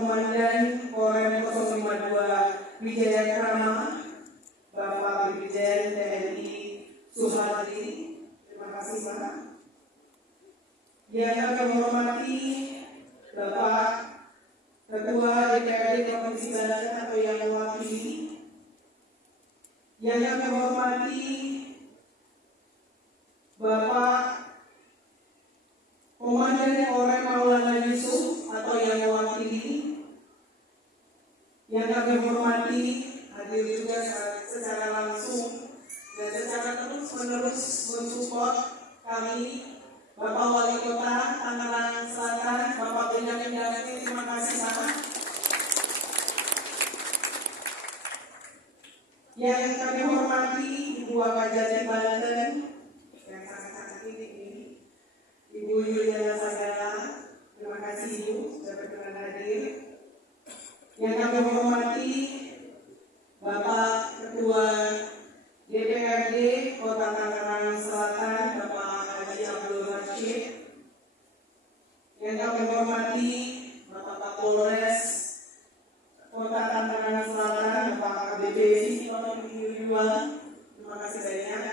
Komandan Korem 052 Wijaya Krama, Bapak Brigjen TNI Suhardi. Terima kasih Pak. Yang kami hormati Bapak Ketua DPRD Provinsi Banten atau yang mewakili. Yang kami hormati Bapak Komandan Korem Maulana Yusuf atau yang mewakili. Yang kami hormati hadir juga secara langsung dan secara terus-menerus mensupport kami Bapak Wali Kota Tangerang Selatan, Bapak Benjamin Darti. Terima kasih Pak. Yang kami hormati Ibu Wakajati Banten yang sangat-sangat ini, Ibu Yuliana Sagala. Terima kasih Ibu sudah berkenan hadir. Yang kami hormati Bapak Ketua DPRD Kota Tangerang Selatan, Bapak Haji Abdul Rashid. Yang kami hormati Bapak Kapolres Kota Tangerang Selatan, Bapak AKBP Siti Yuliwan. Terima kasih banyak.